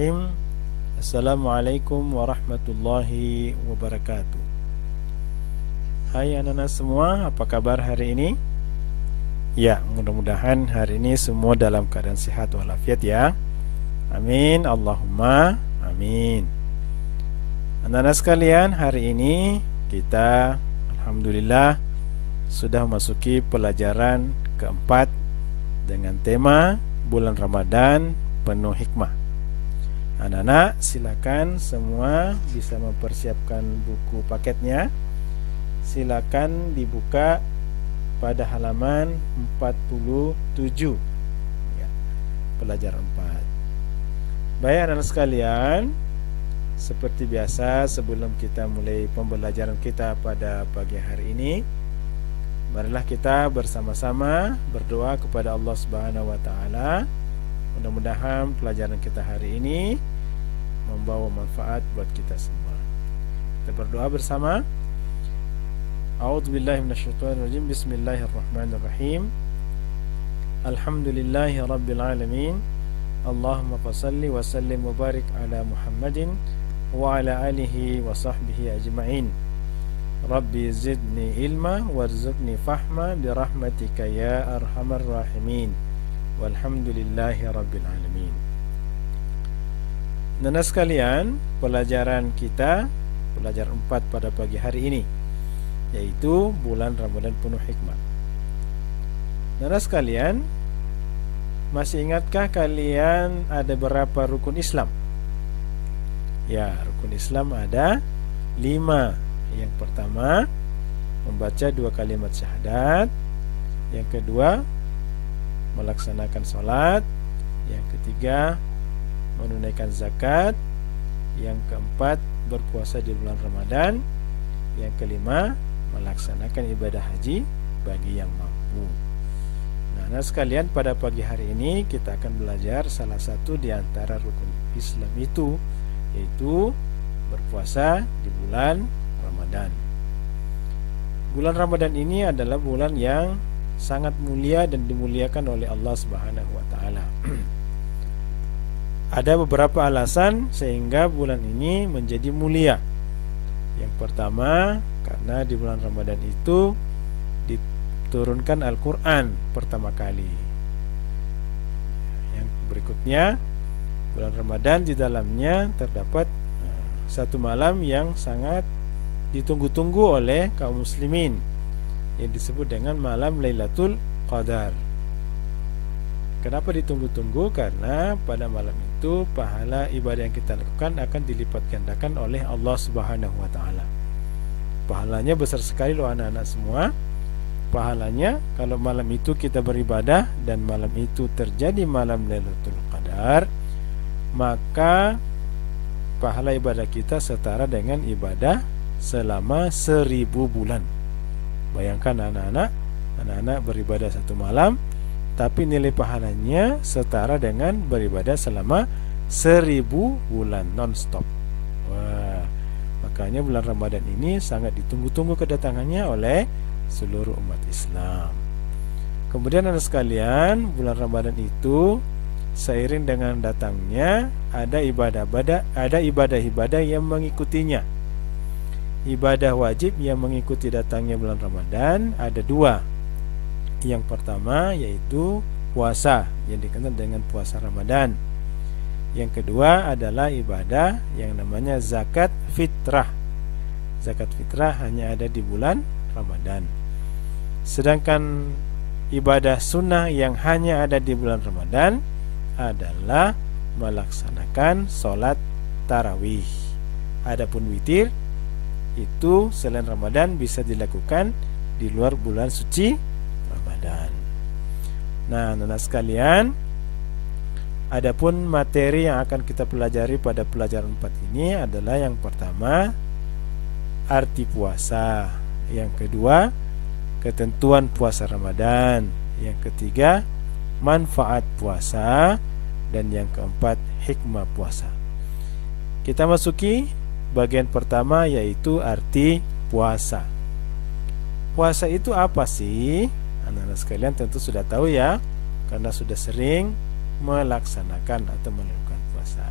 Bismillahirrahmanirrahim. Assalamualaikum warahmatullahi wabarakatuh. Hai anak-anak semua, apa kabar hari ini? Ya, mudah-mudahan hari ini semua dalam keadaan sehat walafiat ya. Amin, Allahumma amin. Anak-anak sekalian, hari ini kita alhamdulillah sudah memasuki pelajaran keempat dengan tema bulan Ramadan penuh hikmah. Anak-anak silakan semua bisa mempersiapkan buku paketnya. Silakan dibuka pada halaman 47 ya, pelajaran 4. Baik anak-anak sekalian, seperti biasa sebelum kita mulai pembelajaran kita pada pagi hari ini, marilah kita bersama-sama berdoa kepada Allah Subhanahu wa taala. Mudah-mudahan pelajaran kita hari ini membawa manfaat buat kita semua. Kita berdoa bersama. A'udzubillahi minasyaitonirrajim. Bismillahirrahmanirrahim. Alhamdulillahi rabbil alamin. Allahumma shalli wa sallim wa barik ala Muhammadin wa ala alihi wa sahbihi ajma'in. Rabbi zidni ilma warzuqni fahma birahmatika ya arhamar rahimin. Walhamdulillahi rabbil alamin. Anak sekalian, pelajaran kita pelajaran 4 pada pagi hari ini, yaitu bulan Ramadan penuh hikmah. Anak sekalian, masih ingatkah kalian ada berapa rukun Islam? Ya, rukun Islam ada 5. Yang pertama, membaca 2 kalimat syahadat. Yang kedua, melaksanakan sholat. Yang ketiga, menunaikan zakat. Yang keempat, berpuasa di bulan Ramadan. Yang kelima, melaksanakan ibadah haji bagi yang mampu. Nah, sekalian, pada pagi hari ini kita akan belajar salah satu di antara rukun Islam itu, yaitu berpuasa di bulan Ramadan. Bulan Ramadan ini adalah bulan yang sangat mulia dan dimuliakan oleh Allah Subhanahu wa taala. Ada beberapa alasan sehingga bulan ini menjadi mulia. Yang pertama, karena di bulan Ramadan itu diturunkan Al-Qur'an pertama kali. Yang berikutnya, bulan Ramadan di dalamnya terdapat satu malam yang sangat ditunggu-tunggu oleh kaum muslimin, yang disebut dengan malam Lailatul Qadar. Kenapa ditunggu-tunggu? Karena pada malam itu pahala ibadah yang kita lakukan akan dilipat gandakan oleh Allah Subhanahu wa taala. Pahalanya besar sekali loh anak-anak semua. Pahalanya kalau malam itu kita beribadah dan malam itu terjadi malam Lailatul Qadar, maka pahala ibadah kita setara dengan ibadah selama 1000 bulan. Bayangkan anak-anak beribadah satu malam, tapi nilai pahalanya setara dengan beribadah selama 1000 bulan non-stop. Wah, makanya bulan Ramadan ini sangat ditunggu-tunggu kedatangannya oleh seluruh umat Islam. Kemudian anak sekalian, bulan Ramadan itu seiring dengan datangnya ada ibadah-ibadah yang mengikutinya. Ibadah wajib yang mengikuti datangnya bulan Ramadan ada 2. Yang pertama yaitu puasa yang dikenal dengan puasa Ramadan. Yang kedua adalah ibadah yang namanya zakat fitrah. Zakat fitrah hanya ada di bulan Ramadan. Sedangkan ibadah sunnah yang hanya ada di bulan Ramadan adalah melaksanakan sholat tarawih. Adapun witir itu selain Ramadan bisa dilakukan di luar bulan suci Ramadan. Nah, anak sekalian, adapun materi yang akan kita pelajari pada pelajaran 4 ini adalah yang pertama, arti puasa. Yang kedua, ketentuan puasa Ramadan. Yang ketiga, manfaat puasa. Dan yang keempat, hikmah puasa. Kita masuki bagian pertama, yaitu arti puasa. Puasa itu apa sih? Anak-anak sekalian tentu sudah tahu ya, karena sudah sering melaksanakan atau melakukan puasa.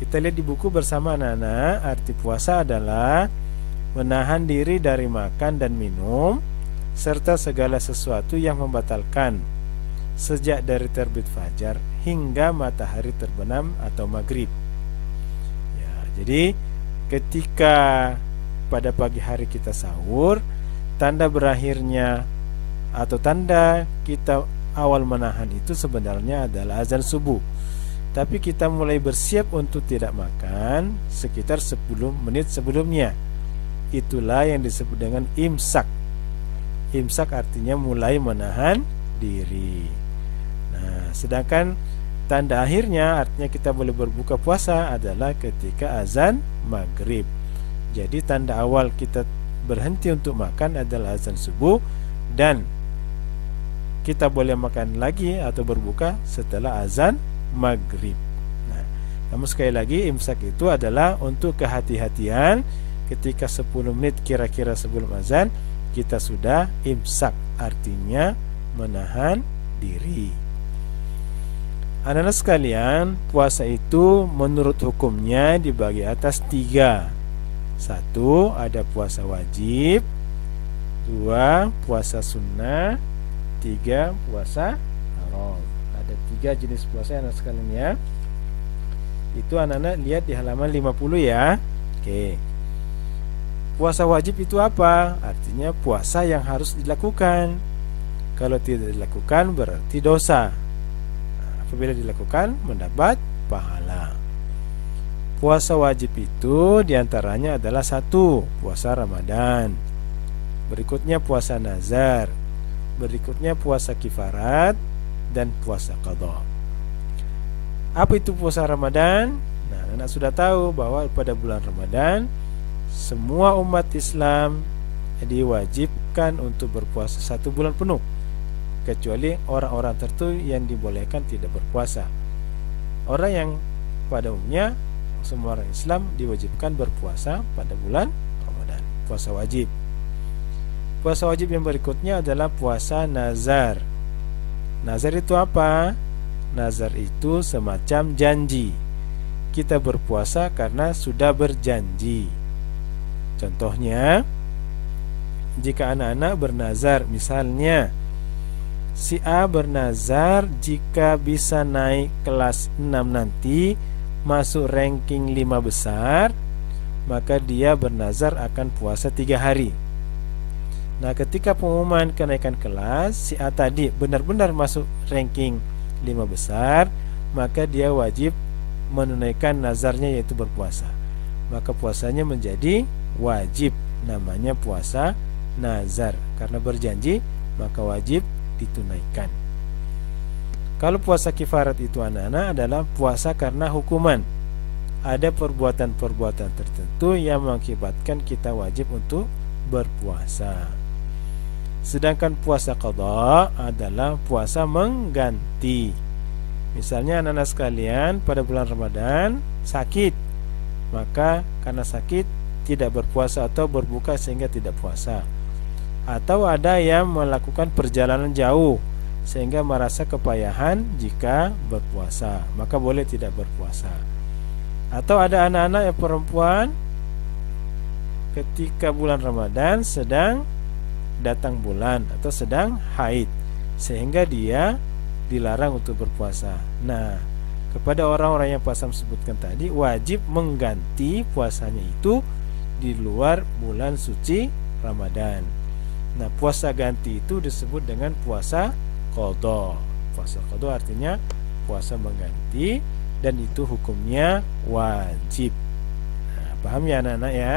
Kita lihat di buku bersama anak-anak. Arti puasa adalah menahan diri dari makan dan minum serta segala sesuatu yang membatalkan sejak dari terbit fajar hingga matahari terbenam atau maghrib. Ya, jadi ketika pada pagi hari kita sahur, tanda berakhirnya atau tanda kita awal menahan itu sebenarnya adalah azan subuh. Tapi kita mulai bersiap untuk tidak makan sekitar 10 menit sebelumnya. Itulah yang disebut dengan imsak. Imsak artinya mulai menahan diri. Nah, sedangkan tanda akhirnya artinya kita boleh berbuka puasa adalah ketika azan maghrib. Jadi tanda awal kita berhenti untuk makan adalah azan subuh, dan kita boleh makan lagi atau berbuka setelah azan maghrib. Nah, namun sekali lagi imsak itu adalah untuk kehati-hatian ketika 10 menit kira-kira sebelum azan kita sudah imsak, artinya menahan diri. Anak-anak sekalian, puasa itu menurut hukumnya dibagi atas 3. 1, ada puasa wajib. 2, puasa sunnah. 3, puasa haram. Ada 3 jenis puasa anak sekalian ya. Itu anak-anak lihat di halaman 50 ya. Oke. Puasa wajib itu apa? Artinya puasa yang harus dilakukan. Kalau tidak dilakukan berarti dosa. Apabila dilakukan mendapat pahala. Puasa wajib itu diantaranya adalah 1, puasa Ramadan. Berikutnya puasa nazar. Berikutnya puasa kifarat dan puasa qadha. Apa itu puasa Ramadan? Nah, anak sudah tahu bahwa pada bulan Ramadan semua umat Islam diwajibkan untuk berpuasa 1 bulan penuh, kecuali orang-orang tertentu yang dibolehkan tidak berpuasa. Orang yang pada umumnya semua orang Islam diwajibkan berpuasa pada bulan Ramadan, puasa wajib. Puasa wajib yang berikutnya adalah puasa nazar. Nazar itu apa? Nazar itu semacam janji. Kita berpuasa karena sudah berjanji. Contohnya, jika anak-anak bernazar, misalnya si A bernazar jika bisa naik kelas 6 nanti, masuk ranking 5 besar, maka dia bernazar akan puasa 3 hari. Nah, ketika pengumuman kenaikan kelas, si A tadi benar-benar masuk ranking 5 besar, maka dia wajib menunaikan nazarnya, yaitu berpuasa. Maka puasanya menjadi wajib, namanya puasa nazar. Karena berjanji, maka wajib ditunaikan. Kalau puasa kifarat itu anak-anak adalah puasa karena hukuman. Ada perbuatan-perbuatan tertentu yang mengakibatkan kita wajib untuk berpuasa. Sedangkan puasa qadha adalah puasa mengganti. Misalnya anak-anak sekalian pada bulan Ramadan sakit, maka karena sakit tidak berpuasa atau berbuka sehingga tidak puasa. Atau ada yang melakukan perjalanan jauh sehingga merasa kepayahan jika berpuasa, maka boleh tidak berpuasa. Atau ada anak-anak yang perempuan ketika bulan Ramadan sedang datang bulan atau sedang haid sehingga dia dilarang untuk berpuasa. Nah, kepada orang-orang yang puasa sebutkan tadi wajib mengganti puasanya itu di luar bulan suci Ramadan. Nah, puasa ganti itu disebut dengan puasa qadha. Puasa qadha artinya puasa mengganti dan itu hukumnya wajib. Nah, paham ya anak-anak ya?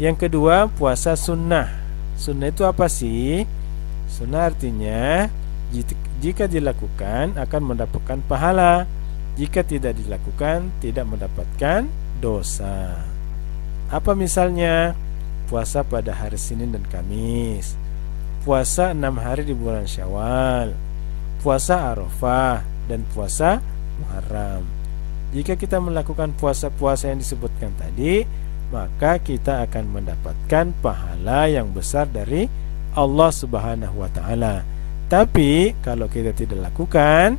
Yang kedua, puasa sunnah. Sunnah itu apa sih? Sunnah artinya jika dilakukan akan mendapatkan pahala, jika tidak dilakukan tidak mendapatkan dosa. Apa misalnya? Puasa pada hari Senin dan Kamis, puasa 6 hari di bulan Syawal, puasa Arafah, dan puasa Muharram. Jika kita melakukan puasa-puasa yang disebutkan tadi, maka kita akan mendapatkan pahala yang besar dari Allah Subhanahu wa taala. Tapi kalau kita tidak lakukan,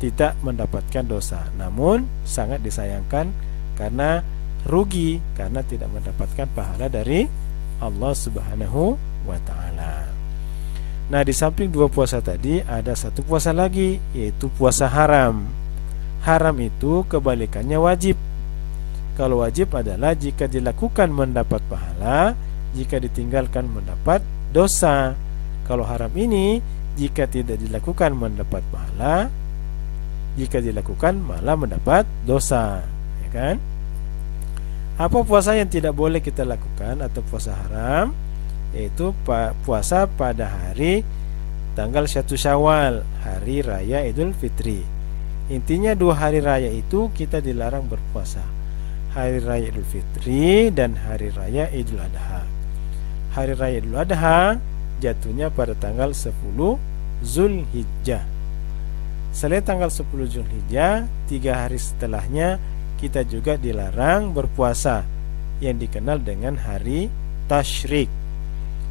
tidak mendapatkan dosa, namun sangat disayangkan karena rugi karena tidak mendapatkan pahala dari Allah Subhanahu wa taala. Nah, di samping dua puasa tadi ada satu puasa lagi, yaitu puasa haram. Haram itu kebalikannya wajib. Kalau wajib adalah jika dilakukan mendapat pahala, jika ditinggalkan mendapat dosa. Kalau haram ini jika tidak dilakukan mendapat pahala, jika dilakukan malah mendapat dosa, ya kan? Apa puasa yang tidak boleh kita lakukan atau puasa haram? Yaitu puasa pada hari tanggal 1 Syawal, hari raya Idul Fitri. Intinya 2 hari raya itu kita dilarang berpuasa. Hari raya Idul Fitri dan hari raya Idul Adha. Hari raya Idul Adha jatuhnya pada tanggal 10 Zulhijjah. Selain tanggal 10 Zulhijjah, 3 hari setelahnya kita juga dilarang berpuasa yang dikenal dengan hari Tasyrik.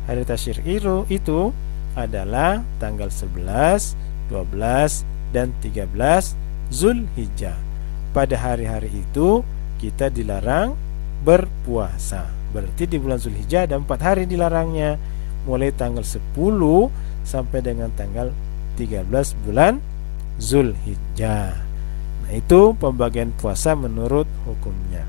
Hari Tasyrik itu adalah tanggal 11, 12, dan 13 Zulhijjah. Pada hari-hari itu kita dilarang berpuasa. Berarti di bulan Zulhijjah ada 4 hari dilarangnya, mulai tanggal 10 sampai dengan tanggal 13 bulan Zulhijjah. Nah, itu pembagian puasa menurut hukumnya.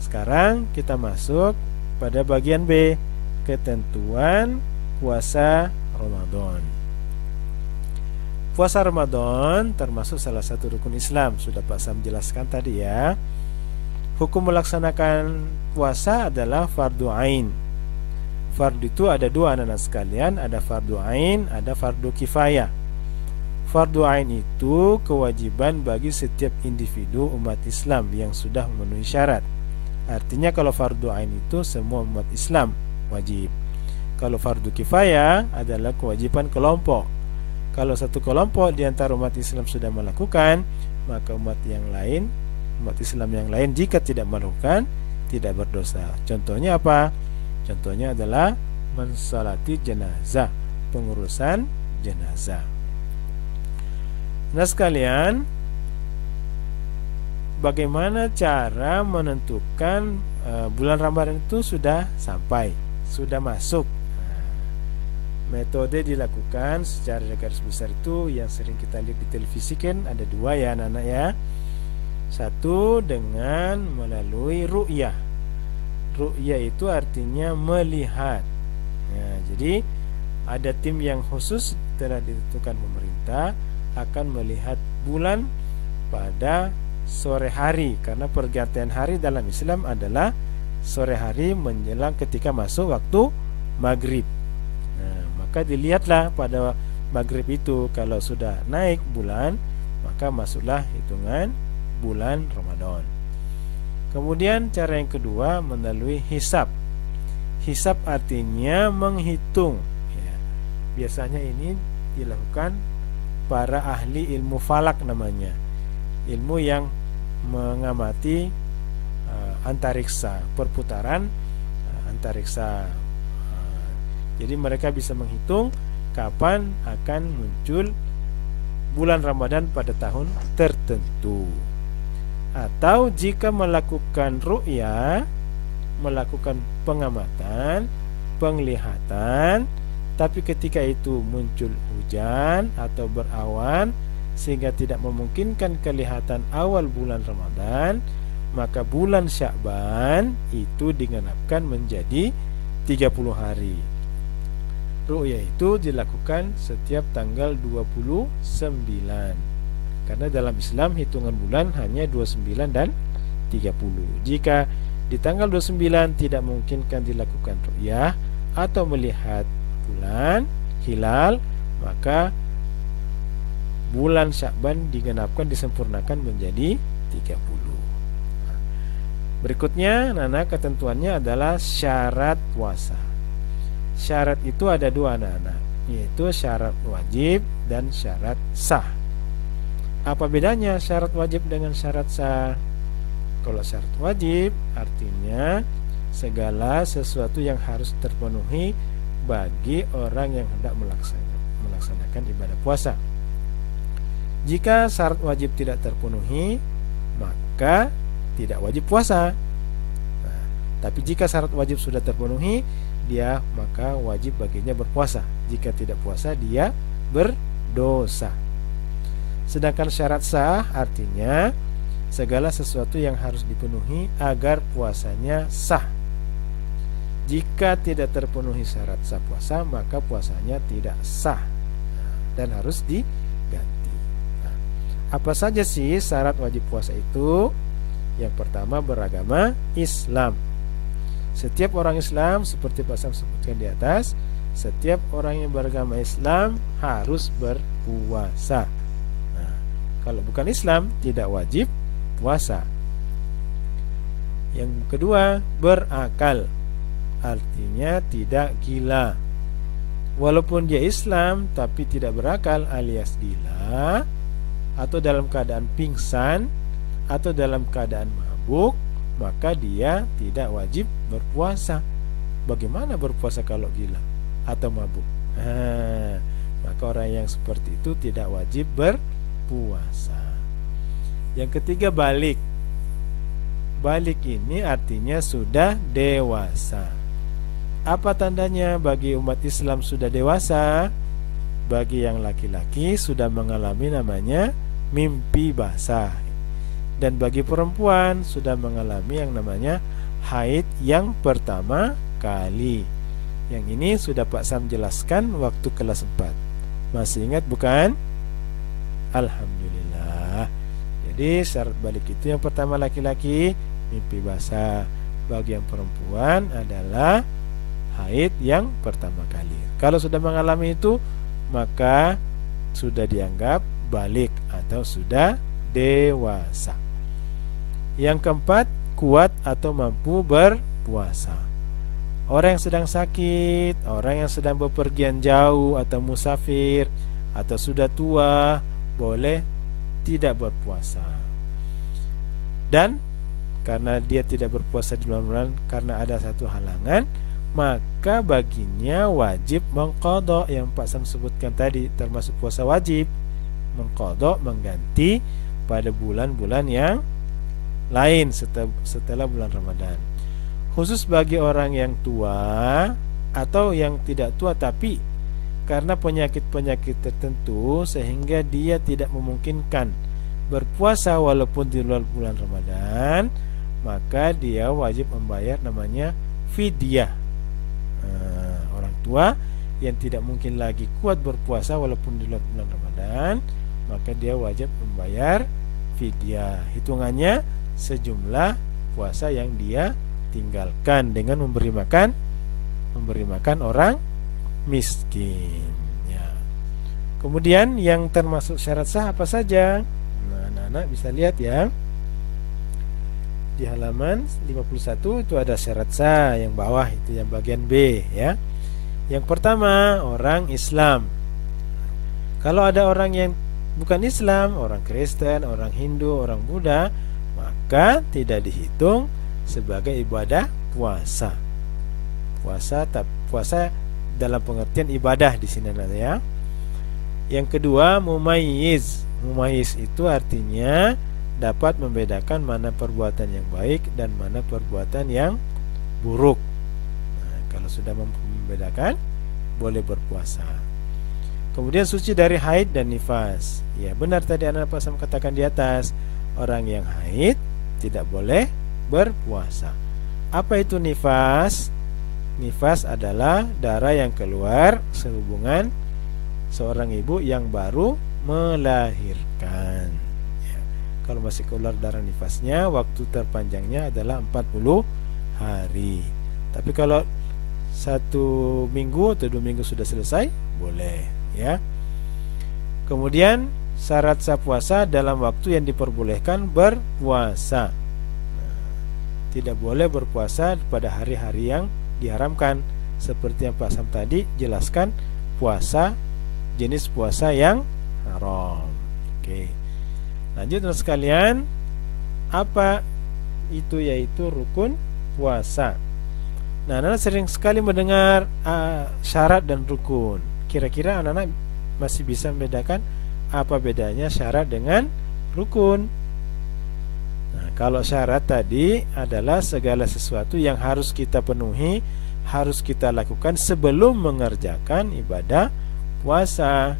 Sekarang kita masuk pada bagian B, ketentuan puasa Ramadan. Puasa Ramadan termasuk salah satu rukun Islam. Sudah Pak Sam jelaskan tadi ya. Hukum melaksanakan puasa adalah fardu ain. Fardu itu ada 2 anak-anak sekalian, ada fardu ain, ada fardu kifayah. Fardu ain itu kewajiban bagi setiap individu umat Islam yang sudah memenuhi syarat. Artinya kalau fardu ain itu semua umat Islam wajib. Kalau fardu kifayah adalah kewajiban kelompok. Kalau satu kelompok di antara umat Islam sudah melakukan, maka umat Islam yang lain jika tidak melakukan tidak berdosa. Contohnya apa? Contohnya adalah mensalati jenazah, pengurusan jenazah. Nah sekalian, bagaimana cara menentukan bulan Ramadan itu sudah sampai, sudah masuk? Metode dilakukan secara garis besar itu yang sering kita lihat di televisi kan ada 2 ya anak-anak ya. Satu dengan melalui ru'yah. Ru'yah itu artinya melihat. Nah, jadi ada tim yang khusus telah ditentukan pemerintah akan melihat bulan pada sore hari, karena pergantian hari dalam Islam adalah sore hari menjelang ketika masuk waktu maghrib. Nah, maka dilihatlah pada maghrib itu kalau sudah naik bulan, maka masuklah hitungan bulan Ramadan. Kemudian cara yang kedua melalui hisab. Hisab artinya menghitung ya. Biasanya ini dilakukan para ahli ilmu falak namanya, ilmu yang mengamati antariksa, perputaran antariksa. Jadi mereka bisa menghitung kapan akan muncul bulan Ramadan pada tahun tertentu. Atau jika melakukan ru'yah, melakukan pengamatan, penglihatan, tapi ketika itu muncul hujan atau berawan sehingga tidak memungkinkan kelihatan awal bulan Ramadan, maka bulan Sya'ban itu digenapkan menjadi 30 hari. Ru'yah itu dilakukan setiap tanggal 29, karena dalam Islam hitungan bulan hanya 29 dan 30. Jika di tanggal 29 tidak memungkinkan dilakukan ru'yah atau melihat bulan hilal, maka bulan Sya'ban digenapkan, disempurnakan menjadi 30. Berikutnya, nana ketentuannya adalah syarat puasa. Syarat itu ada 2 anak-anak, yaitu syarat wajib dan syarat sah. Apa bedanya syarat wajib dengan syarat sah? Kalau syarat wajib artinya segala sesuatu yang harus terpenuhi bagi orang yang hendak melaksanakan ibadah puasa. Jika syarat wajib tidak terpenuhi, maka tidak wajib puasa. Nah, tapi jika syarat wajib sudah terpenuhi, dia maka wajib baginya berpuasa. Jika tidak puasa, dia berdosa. Sedangkan syarat sah artinya segala sesuatu yang harus dipenuhi agar puasanya sah. Jika tidak terpenuhi syarat sah puasa, maka puasanya tidak sah dan harus diganti. Nah, apa saja sih syarat wajib puasa itu? Yang pertama, beragama Islam. Setiap orang Islam, seperti Pak Sam sebutkan di atas, setiap orang yang beragama Islam harus berpuasa. Nah, kalau bukan Islam, tidak wajib puasa. Yang kedua, berakal. Artinya tidak gila. Walaupun dia Islam tapi tidak berakal alias gila, atau dalam keadaan pingsan, atau dalam keadaan mabuk, maka dia tidak wajib berpuasa. Bagaimana berpuasa kalau gila atau mabuk? Maka orang yang seperti itu tidak wajib berpuasa. Yang ketiga, balik. Balik ini artinya sudah dewasa. Apa tandanya bagi umat Islam sudah dewasa? Bagi yang laki-laki sudah mengalami namanya mimpi basah, dan bagi perempuan sudah mengalami yang namanya haid yang pertama kali. Yang ini sudah Pak Sam jelaskan waktu kelas 4. Masih ingat bukan? Alhamdulillah. Jadi syarat balik itu yang pertama laki-laki mimpi basah, bagi yang perempuan adalah haid yang pertama kali. Kalau sudah mengalami itu, maka sudah dianggap balik atau sudah dewasa. Yang keempat, kuat atau mampu berpuasa. Orang yang sedang sakit, orang yang sedang bepergian jauh atau musafir, atau sudah tua, boleh tidak berpuasa. Dan karena dia tidak berpuasa di bulan karena ada satu halangan, maka baginya wajib mengqadha yang Pak Sam sebutkan tadi, termasuk puasa wajib. Mengqadha, mengganti pada bulan-bulan yang lain setelah bulan Ramadan. Khusus bagi orang yang tua atau yang tidak tua tapi karena penyakit-penyakit tertentu sehingga dia tidak memungkinkan berpuasa walaupun di luar bulan Ramadan, maka dia wajib membayar namanya fidyah. Orang tua yang tidak mungkin lagi kuat berpuasa walaupun di luar bulan Ramadan, maka dia wajib membayar fidyah. Hitungannya sejumlah puasa yang dia tinggalkan dengan memberi makan orang miskin ya. Kemudian yang termasuk syarat sah apa saja? Nah, anak-anak bisa lihat ya. Di halaman 51 itu ada syarat sah yang bawah, itu yang bagian B ya. Yang pertama, orang Islam. Kalau ada orang yang bukan Islam, orang Kristen, orang Hindu, orang Buddha, maka tidak dihitung sebagai ibadah puasa. Puasa dalam pengertian ibadah di sini ya. Yang kedua, mumayyiz. Mumayyiz itu artinya dapat membedakan mana perbuatan yang baik dan mana perbuatan yang buruk. Nah, kalau sudah membedakan, boleh berpuasa. Kemudian suci dari haid dan nifas. Ya, benar tadi anak Pak Sam katakan di atas, orang yang haid tidak boleh berpuasa. Apa itu nifas? Nifas adalah darah yang keluar sehubungan seorang ibu yang baru melahirkan. Kalau masih keluar darah nifasnya, waktu terpanjangnya adalah 40 hari. Tapi kalau 1 minggu atau 2 minggu sudah selesai, boleh ya. Kemudian syarat sah puasa dalam waktu yang diperbolehkan berpuasa. Tidak boleh berpuasa pada hari-hari yang diharamkan, seperti yang Pak Sam tadi jelaskan, puasa jenis puasa yang haram. Oke. Lanjut teman sekalian, apa itu yaitu rukun puasa. Nah, anak-anak sering sekali mendengar syarat dan rukun. Kira-kira anak-anak masih bisa membedakan apa bedanya syarat dengan rukun? Nah, kalau syarat tadi adalah segala sesuatu yang harus kita penuhi, harus kita lakukan sebelum mengerjakan ibadah puasa.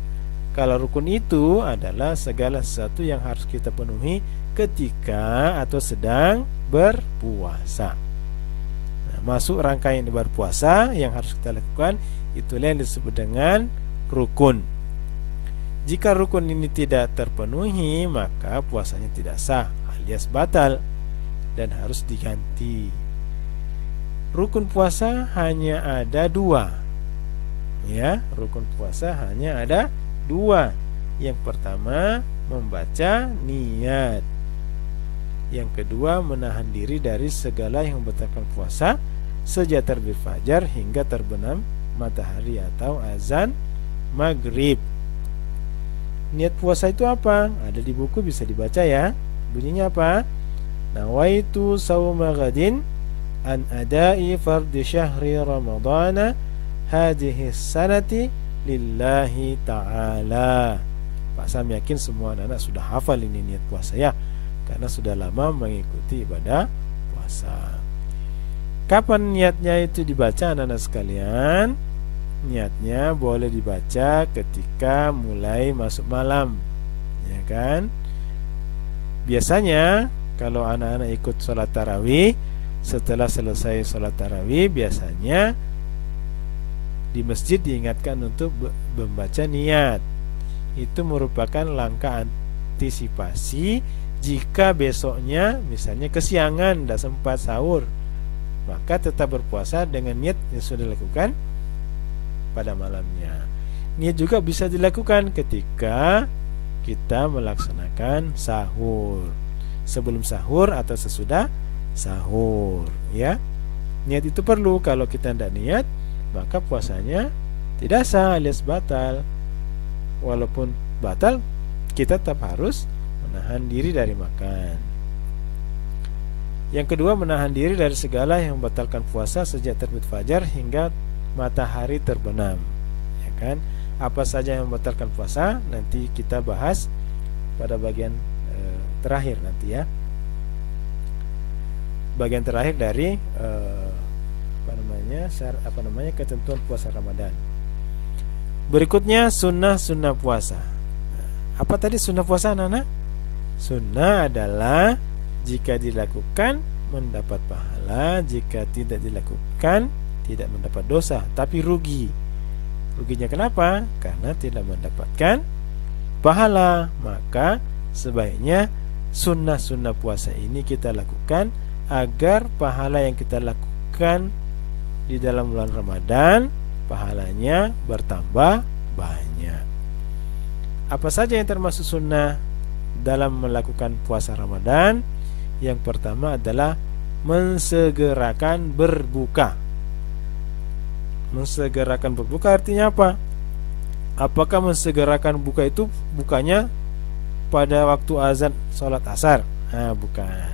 Kalau rukun itu adalah segala sesuatu yang harus kita penuhi ketika atau sedang berpuasa. Nah, masuk rangkaian ibadah puasa yang harus kita lakukan, itulah yang disebut dengan rukun. Jika rukun ini tidak terpenuhi, maka puasanya tidak sah alias batal dan harus diganti. Rukun puasa hanya ada dua. Ya, rukun puasa hanya ada dua. Yang pertama membaca niat. Yang kedua menahan diri dari segala yang membatalkan puasa sejak terbit fajar hingga terbenam matahari atau azan maghrib. Niat puasa itu apa? Ada di buku, bisa dibaca ya. Bunyinya apa? Nawaitu sawma ghadin an adai fardhi syahri ramadana hadhihi sanati lillahi ta'ala. Pak Sam yakin semua anak-anak sudah hafal ini niat puasa ya, karena sudah lama mengikuti ibadah puasa. Kapan niatnya itu dibaca anak-anak sekalian? Niatnya boleh dibaca ketika mulai masuk malam, ya kan? Biasanya kalau anak-anak ikut sholat tarawih, setelah selesai sholat tarawih biasanya di masjid diingatkan untuk membaca niat. Itu merupakan langkah antisipasi jika besoknya misalnya kesiangan, tidak sempat sahur, maka tetap berpuasa dengan niat yang sudah dilakukan pada malamnya. Niat juga bisa dilakukan ketika kita melaksanakan sahur, sebelum sahur atau sesudah sahur, ya. Niat itu perlu. Kalau kita tidak niat, maka puasanya tidak sah alias batal. Walaupun batal, kita tetap harus menahan diri dari makan. Yang kedua, menahan diri dari segala yang membatalkan puasa sejak terbit fajar hingga matahari terbenam, ya kan? Apa saja yang membatalkan puasa nanti kita bahas pada bagian terakhir nanti ya. Bagian terakhir dari ketentuan puasa Ramadan. Berikutnya sunnah puasa. Apa tadi sunnah puasa anak-anak? Sunnah adalah jika dilakukan mendapat pahala, jika tidak dilakukan tidak mendapat dosa, tapi rugi. Ruginya kenapa? Karena tidak mendapatkan pahala. Maka sebaiknya sunnah puasa ini kita lakukan agar pahala yang kita lakukan di dalam bulan Ramadan pahalanya bertambah banyak. Apa saja yang termasuk sunnah dalam melakukan puasa Ramadan? Yang pertama adalah mensegerakan berbuka. Mensegerakan berbuka artinya apa? Apakah mensegerakan buka itu bukanya pada waktu azan sholat asar? Bukan.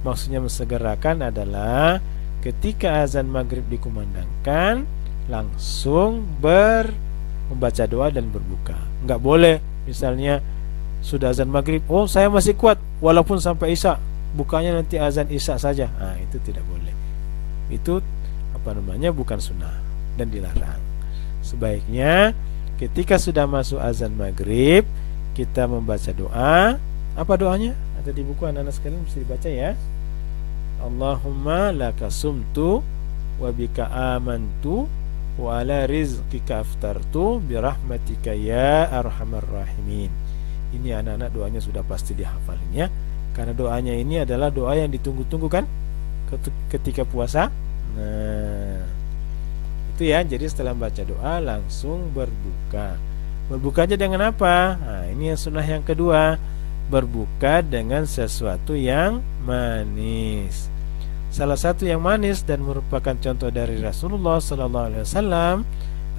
Maksudnya mensegerakan adalah ketika azan maghrib dikumandangkan langsung membaca doa dan berbuka. Enggak boleh misalnya sudah azan maghrib, oh saya masih kuat walaupun sampai isya, bukanya nanti azan isya saja. Itu tidak boleh. Itu bukan sunnah dan dilarang. Sebaiknya ketika sudah masuk azan maghrib kita membaca doa. Apa doanya? Ada di buku anak-anak sekalian, bisa dibaca ya. Allahumma laka sumtu wa bika amantu wa ala rizqika aftartu birahmatika ya arhamar rahimin. Ini anak-anak doanya sudah pasti dihafalin ya, karena doanya ini adalah doa yang ditunggu-tunggu kan ketika puasa. Itu ya. Jadi setelah membaca doa langsung berbuka. Berbukanya dengan apa? Ini yang sunnah yang kedua. Berbuka dengan sesuatu yang manis. Salah satu yang manis dan merupakan contoh dari Rasulullah SAW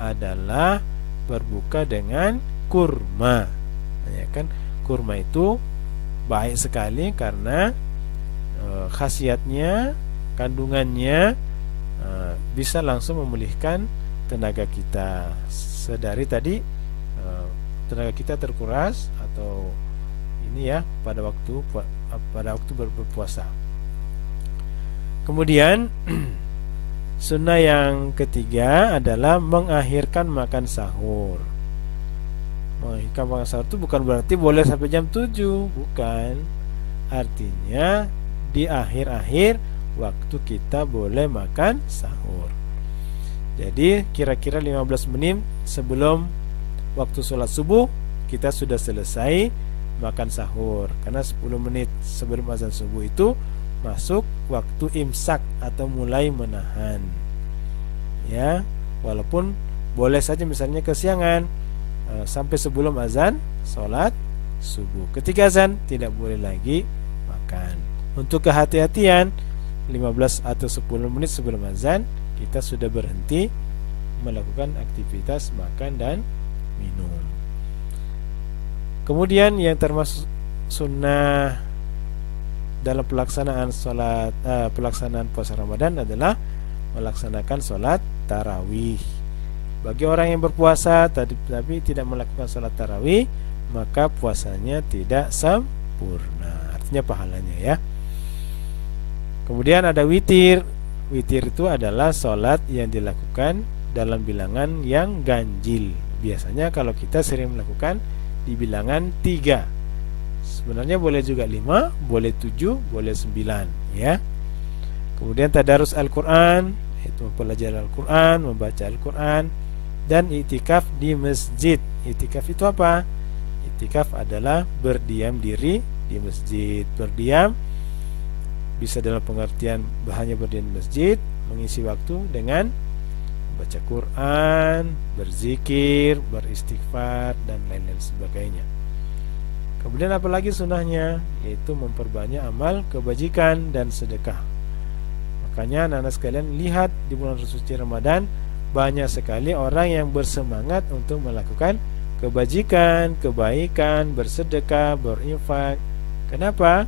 adalah berbuka dengan kurma. Ya kan? Kurma itu baik sekali karena khasiatnya, kandungannya bisa langsung memulihkan tenaga kita. Sedari tadi tenaga kita terkuras atau ini ya pada waktu berpuasa. Kemudian sunnah yang ketiga adalah mengakhirkan makan sahur. Mengakhirkan makan sahur itu bukan berarti boleh sampai jam 7, bukan. Artinya di akhir-akhir waktu kita boleh makan sahur. Jadi kira-kira 15 menit sebelum waktu sholat subuh kita sudah selesai makan sahur, karena 10 menit sebelum azan subuh itu masuk waktu imsak atau mulai menahan. Ya, walaupun boleh saja misalnya kesiangan sampai sebelum azan sholat subuh. Ketika azan tidak boleh lagi makan. Untuk kehati-hatian 15 atau 10 menit sebelum azan kita sudah berhenti melakukan aktivitas makan dan minum. Kemudian yang termasuk sunnah dalam pelaksanaan pelaksanaan puasa Ramadan adalah melaksanakan sholat tarawih. Bagi orang yang berpuasa tapi tidak melakukan sholat tarawih, maka puasanya tidak sempurna, artinya pahalanya ya. Kemudian ada witir. Witir itu adalah sholat yang dilakukan dalam bilangan yang ganjil. Biasanya kalau kita sering melakukan di bilangan 3. Sebenarnya boleh juga 5, boleh 7, boleh 9 ya. Kemudian tadarus Al-Quran, itu mempelajari Al-Quran, membaca Al-Quran, dan iktikaf di masjid. Iktikaf itu apa? Iktikaf adalah berdiam diri di masjid. Berdiam bisa dalam pengertian hanya berdiam di masjid, mengisi waktu dengan baca Quran, berzikir, beristighfar, dan lain-lain sebagainya. Kemudian apalagi sunnahnya, yaitu memperbanyak amal kebajikan dan sedekah. Makanya anak-anak sekalian, lihat di bulan suci Ramadan banyak sekali orang yang bersemangat untuk melakukan kebajikan, kebaikan, bersedekah, berinfak. Kenapa?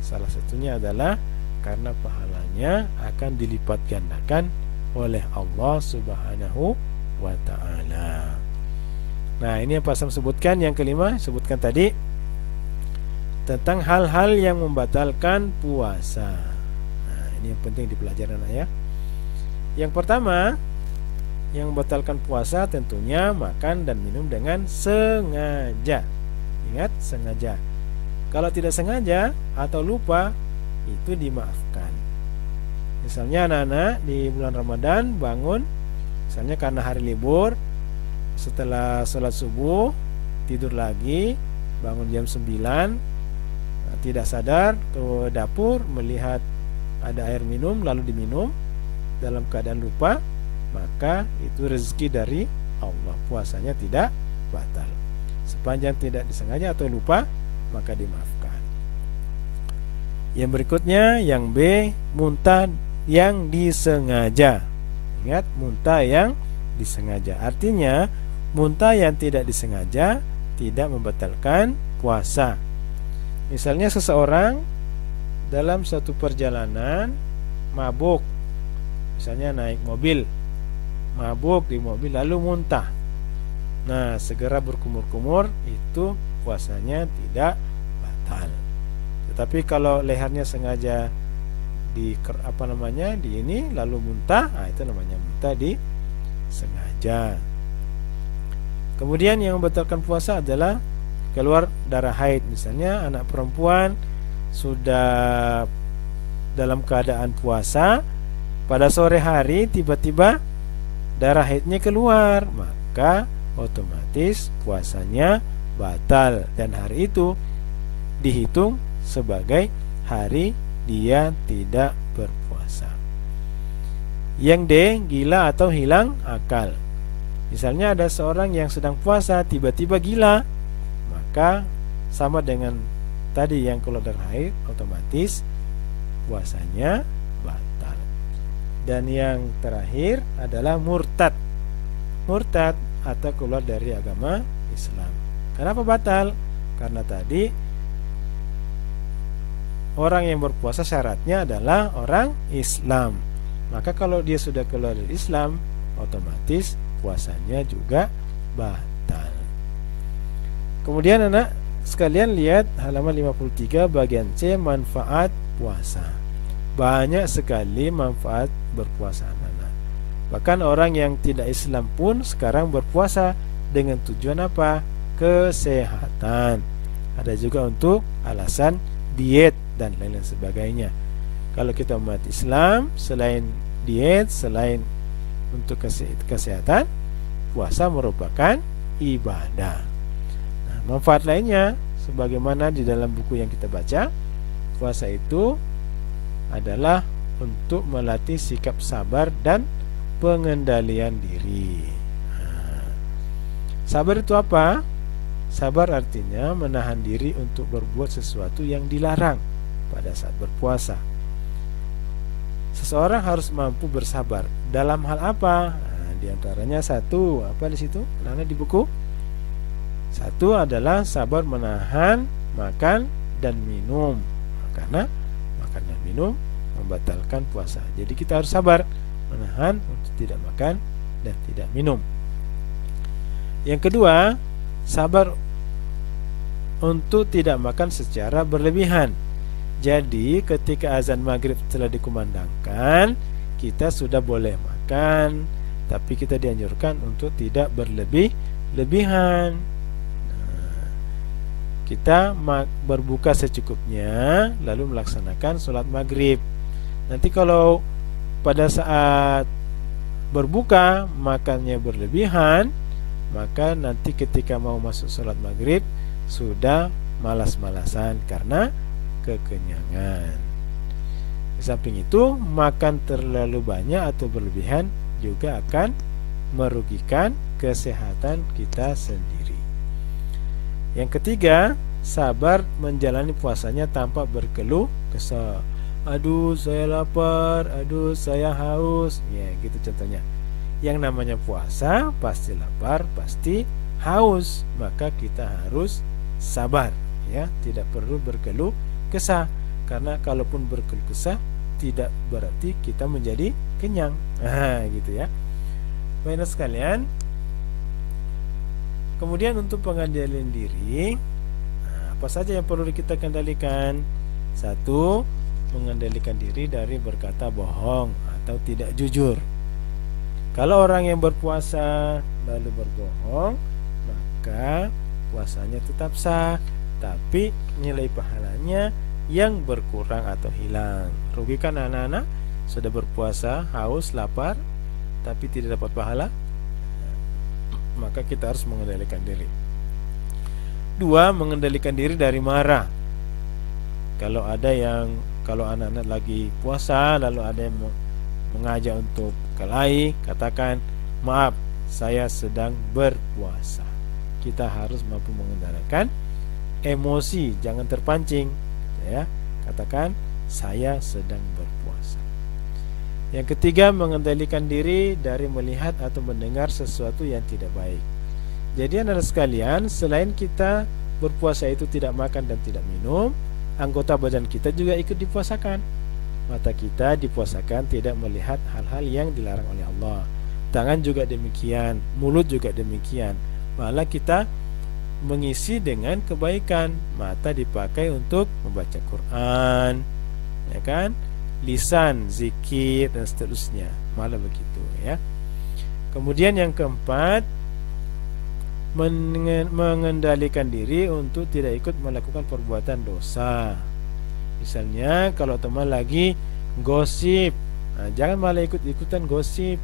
Salah satunya adalah karena pahalanya akan dilipat gandakan oleh Allah Subhanahu wa ta'ala. Nah, ini yang Pak Sam sebutkan. Yang kelima, sebutkan tadi tentang hal-hal yang membatalkan puasa. Nah, ini yang penting dipelajari anak ya. Yang pertama, yang membatalkan puasa tentunya makan dan minum dengan sengaja. Ingat, sengaja. Kalau tidak sengaja atau lupa, itu dimaafkan. Misalnya anak-anak di bulan Ramadan bangun, misalnya karena hari libur, setelah sholat subuh tidur lagi, bangun jam 9, tidak sadar ke dapur melihat ada air minum lalu diminum dalam keadaan lupa, maka itu rezeki dari Allah, puasanya tidak batal. Sepanjang tidak disengaja atau lupa, maka dimaafkan. Yang berikutnya, yang B, muntah yang disengaja. Ingat, muntah yang disengaja. Artinya, muntah yang tidak disengaja tidak membatalkan puasa. Misalnya seseorang dalam satu perjalanan mabuk, misalnya naik mobil, mabuk di mobil lalu muntah. Nah, segera berkumur-kumur, itu puasanya tidak batal. Tetapi kalau lehernya sengaja di ini lalu muntah, nah itu namanya muntah disengaja. Kemudian yang membatalkan puasa adalah keluar darah haid. Misalnya anak perempuan sudah dalam keadaan puasa, pada sore hari tiba-tiba darah haidnya keluar, maka otomatis puasanya batal dan hari itu dihitung sebagai hari dia tidak berpuasa. Yang D, gila atau hilang akal. Misalnya ada seorang yang sedang puasa tiba-tiba gila, maka sama dengan tadi yang keluar darah haid, otomatis puasanya batal. Dan yang terakhir adalah murtad. Murtad atau keluar dari agama Islam. Kenapa batal? Karena tadi orang yang berpuasa syaratnya adalah orang Islam. Maka kalau dia sudah keluar dari Islam, otomatis puasanya juga batal. Kemudian anak sekalian lihat halaman 53 bagian C, manfaat puasa. Banyak sekali manfaat berpuasa anak-anak. Bahkan orang yang tidak Islam pun sekarang berpuasa dengan tujuan apa? Kesehatan. Ada juga untuk alasan diet dan lain-lain sebagainya. Kalau kita umat Islam, selain diet, selain untuk kesehatan, puasa merupakan ibadah. Nah, manfaat lainnya sebagaimana di dalam buku yang kita baca, puasa itu adalah untuk melatih sikap sabar dan pengendalian diri. Nah, sabar itu apa? Sabar artinya menahan diri untuk berbuat sesuatu yang dilarang pada saat berpuasa. Seseorang harus mampu bersabar dalam hal apa? Nah, di antaranya satu, apa di situ? Nah, di buku. Satu adalah sabar menahan makan dan minum. Karena makan dan minum membatalkan puasa. Jadi kita harus sabar menahan untuk tidak makan dan tidak minum. Yang kedua, sabar untuk tidak makan secara berlebihan. Jadi ketika azan maghrib telah dikumandangkan, kita sudah boleh makan, tapi kita dianjurkan untuk tidak berlebihan. Nah, kita berbuka secukupnya, lalu melaksanakan sholat maghrib. Nanti kalau pada saat berbuka makannya berlebihan, maka nanti ketika mau masuk sholat maghrib sudah malas-malasan karena kekenyangan. Di samping itu, makan terlalu banyak atau berlebihan juga akan merugikan kesehatan kita sendiri. Yang ketiga, sabar menjalani puasanya tanpa berkeluh kesah. Aduh, saya lapar, aduh, saya haus. Ya, gitu contohnya. Yang namanya puasa pasti lapar, pasti haus, maka kita harus sabar, ya, tidak perlu berkeluh kesah, karena kalaupun berkeluh kesah tidak berarti kita menjadi kenyang. Gitu ya. Baiklah sekalian. Kemudian untuk pengendalian diri, apa saja yang perlu kita kendalikan? Satu, mengendalikan diri dari berkata bohong atau tidak jujur. Kalau orang yang berpuasa lalu berbohong, maka puasanya tetap sah, tapi nilai pahalanya yang berkurang atau hilang. Rugikan anak-anak sudah berpuasa, haus, lapar, tapi tidak dapat pahala. Maka kita harus mengendalikan diri. Dua, mengendalikan diri dari marah. Kalau anak-anak lagi puasa, lalu ada yang mengajak untuk kelahi, katakan, maaf, saya sedang berpuasa. Kita harus mampu mengendalikan emosi, jangan terpancing, ya. Katakan saya sedang berpuasa. Yang ketiga, mengendalikan diri dari melihat atau mendengar sesuatu yang tidak baik. Jadi anak-anak sekalian, selain kita berpuasa itu tidak makan dan tidak minum, anggota badan kita juga ikut dipuasakan. Mata kita dipuasakan tidak melihat hal-hal yang dilarang oleh Allah. Tangan juga demikian, mulut juga demikian. Malah kita mengisi dengan kebaikan. Mata dipakai untuk membaca Quran, ya kan? Lisan, zikir dan seterusnya. Malah begitu, ya. Kemudian yang keempat, mengendalikan diri untuk tidak ikut melakukan perbuatan dosa. Misalnya kalau teman lagi gosip, jangan malah ikut-ikutan gosip,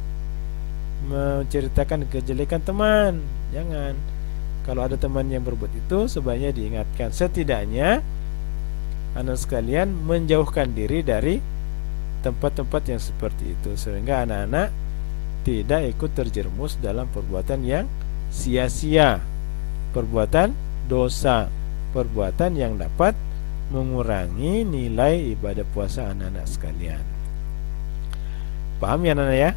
menceritakan kejelekan teman. Jangan. Kalau ada teman yang berbuat itu, sebaiknya diingatkan. Setidaknya anak sekalian menjauhkan diri dari tempat-tempat yang seperti itu, sehingga anak-anak tidak ikut terjerumus dalam perbuatan yang sia-sia, perbuatan dosa, perbuatan yang dapat mengurangi nilai ibadah puasa anak-anak sekalian. Paham ya anak-anak ya?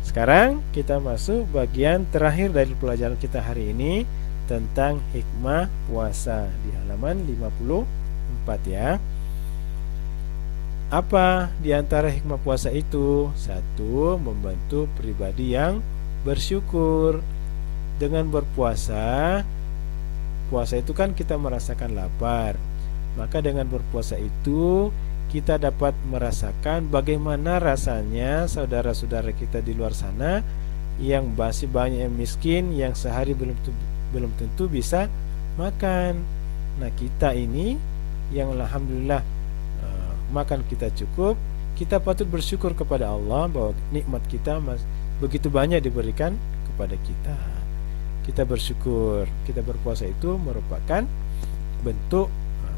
Sekarang kita masuk bagian terakhir dari pelajaran kita hari ini tentang hikmah puasa di halaman 54 ya. Apa di antara hikmah puasa itu? Satu, membantu pribadi yang bersyukur. Dengan berpuasa berpuasa itu kan kita merasakan lapar. Maka dengan berpuasa itu kita dapat merasakan bagaimana rasanya saudara-saudara kita di luar sana yang masih banyak yang miskin, yang sehari belum tentu bisa makan. Nah, kita ini yang alhamdulillah makan kita cukup, kita patut bersyukur kepada Allah bahwa nikmat kita begitu banyak diberikan kepada kita. Kita bersyukur, kita berpuasa itu merupakan bentuk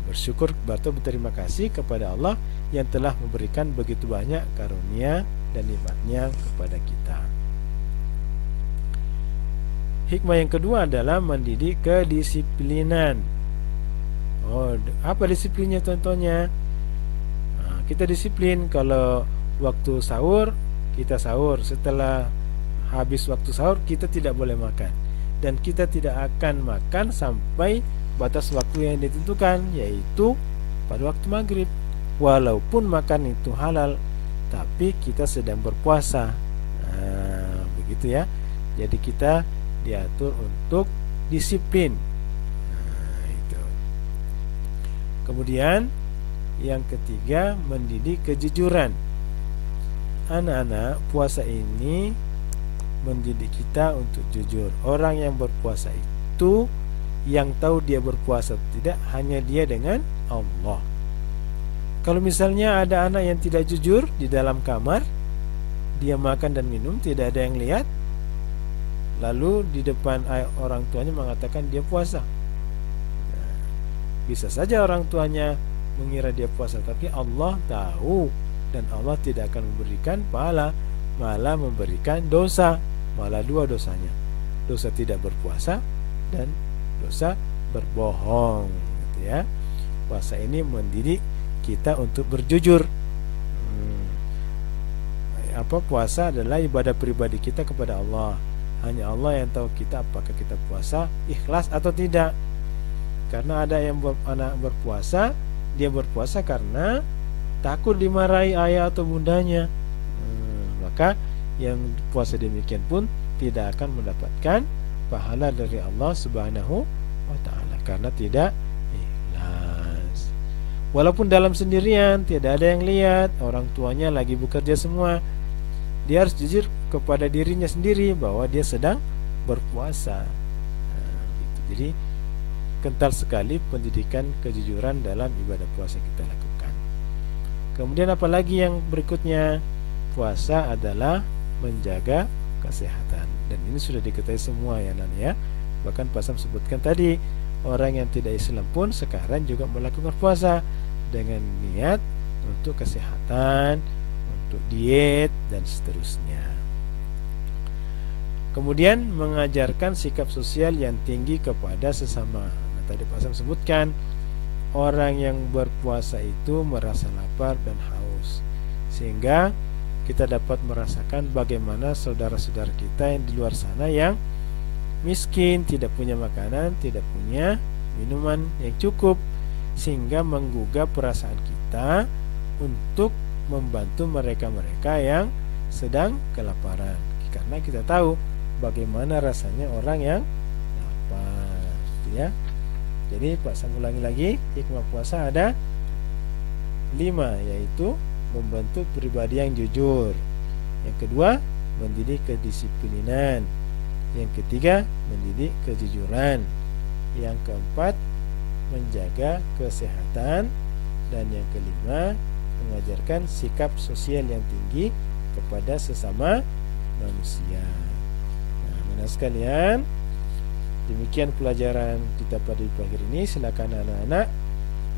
bersyukur atau berterima kasih kepada Allah yang telah memberikan begitu banyak karunia dan nikmatnya kepada kita. Hikmah yang kedua adalah mendidik kedisiplinan. Apa disiplinnya contohnya? Kita disiplin kalau waktu sahur, kita sahur. Setelah habis waktu sahur, kita tidak boleh makan. Dan kita tidak akan makan sampai batas waktu yang ditentukan, yaitu pada waktu maghrib. Walaupun makan itu halal, tapi kita sedang berpuasa. Begitu ya. Jadi kita diatur untuk disiplin. Itu. Kemudian yang ketiga, mendidik kejujuran. Anak-anak, puasa ini mendidik kita untuk jujur. Orang yang berpuasa itu yang tahu dia berpuasa tidak hanya dia dengan Allah. Kalau misalnya ada anak yang tidak jujur di dalam kamar, dia makan dan minum, tidak ada yang lihat, lalu di depan orang tuanya mengatakan dia puasa. Bisa saja orang tuanya mengira dia puasa, tapi Allah tahu dan Allah tidak akan memberikan pahala, malah memberikan dosa, malah dua dosanya. Dosa tidak berpuasa dan dosa berbohong, gitu ya. Puasa ini mendidik kita untuk berjujur. Puasa adalah ibadah pribadi kita kepada Allah. Hanya Allah yang tahu kita apakah kita puasa ikhlas atau tidak. Karena ada yang anak berpuasa, dia berpuasa karena takut dimarahi ayah atau bundanya. Maka yang puasa demikian pun tidak akan mendapatkan pahala dari Allah Subhanahu wa ta'ala karena tidak ikhlas. Walaupun dalam sendirian, tidak ada yang lihat, orang tuanya lagi bekerja semua, dia harus jujur kepada dirinya sendiri bahwa dia sedang berpuasa. Gitu. Jadi kental sekali pendidikan kejujuran dalam ibadah puasa yang kita lakukan. Kemudian apalagi yang berikutnya, puasa adalah menjaga kesehatan, dan ini sudah diketahui semua ya Nan ya. Bahkan Pak Sam sebutkan tadi, orang yang tidak Islam pun sekarang juga melakukan puasa dengan niat untuk kesehatan, untuk diet dan seterusnya. Kemudian mengajarkan sikap sosial yang tinggi kepada sesama. Nah, tadi Pak Sam sebutkan orang yang berpuasa itu merasa lapar dan haus, sehingga kita dapat merasakan bagaimana saudara-saudara kita yang di luar sana yang miskin, tidak punya makanan, tidak punya minuman yang cukup, sehingga menggugah perasaan kita untuk membantu mereka-mereka yang sedang kelaparan. Karena kita tahu bagaimana rasanya orang yang lapar, gitu ya. Jadi Pak Sam ulangi lagi, hikmah puasa ada 5, yaitu membentuk pribadi yang jujur. Yang kedua, mendidik kedisiplinan. Yang ketiga, mendidik kejujuran. Yang keempat, menjaga kesehatan. Dan yang kelima, mengajarkan sikap sosial yang tinggi kepada sesama manusia. Nah, sekalian, demikian pelajaran kita pada pagi ini. Silakan anak-anak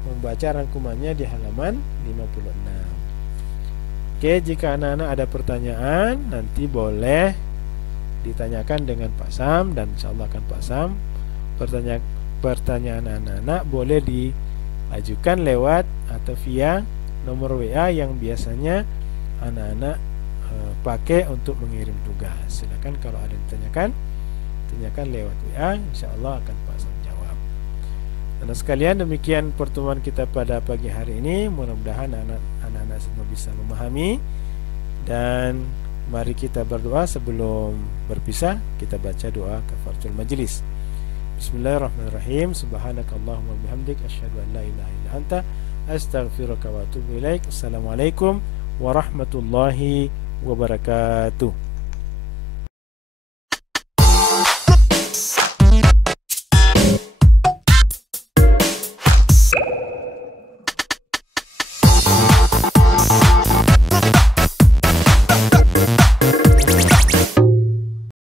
membaca rangkumannya di halaman 56. Oke, jika anak-anak ada pertanyaan, nanti boleh ditanyakan dengan Pak Sam, dan insyaallah akan Pak Sam pertanyaan anak-anak boleh diajukan lewat atau via nomor WA yang biasanya anak-anak pakai untuk mengirim tugas. Silakan kalau ada yang tanyakan lewat WA, insyaallah akan Pak Sam jawab. Dan sekalian, demikian pertemuan kita pada pagi hari ini. Mudah-mudahan anak-anak semua bisa memahami, dan mari kita berdoa sebelum berpisah. Kita baca doa kafaratul majelis. Bismillahirrahmanirrahim. Subhanakallahumma bihamdik asyhadu an la ilaha illa anta astaghfiruka wa atubu ilaik. Assalamualaikum warahmatullahi wabarakatuh.